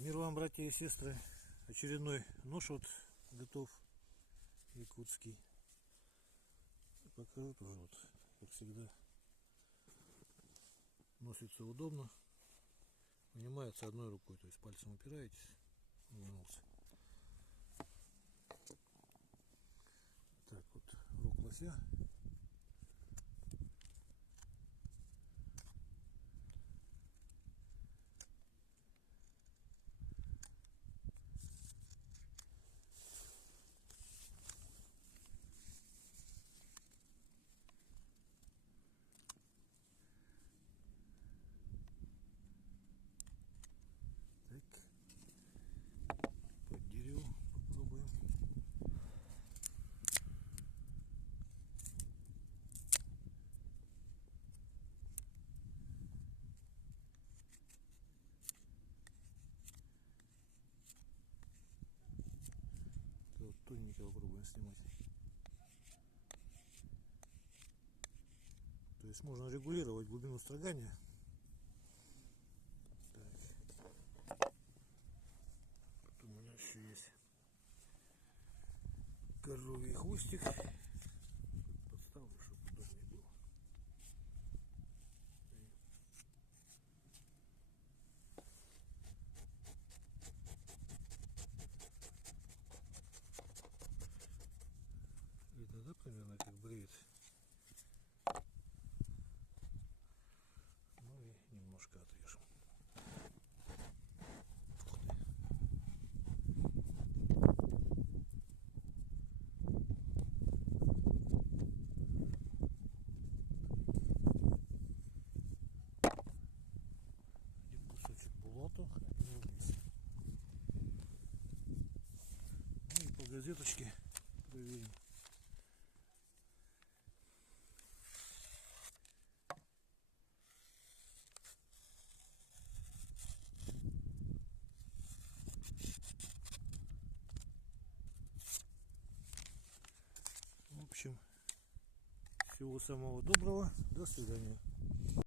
Мир вам, братья и сестры. Очередной нож вот готов, якутский. Покажу тоже вот, как всегда. Носится удобно. Вынимается одной рукой, то есть пальцем упираетесь, вынулся. Так вот, рог лося. Так, под дерево попробуем. Вот тоненько попробуем снимать. То есть можно регулировать глубину строгания. Так. Потом у меня еще есть коровий хвостик. Подставлю, чтобы удобнее было. Видно, да, примерно как бреет. Ну и немножко отрежем. Один кусочек булата от него вниз. Ну и по газеточке проверим. В общем, всего самого доброго, до свидания.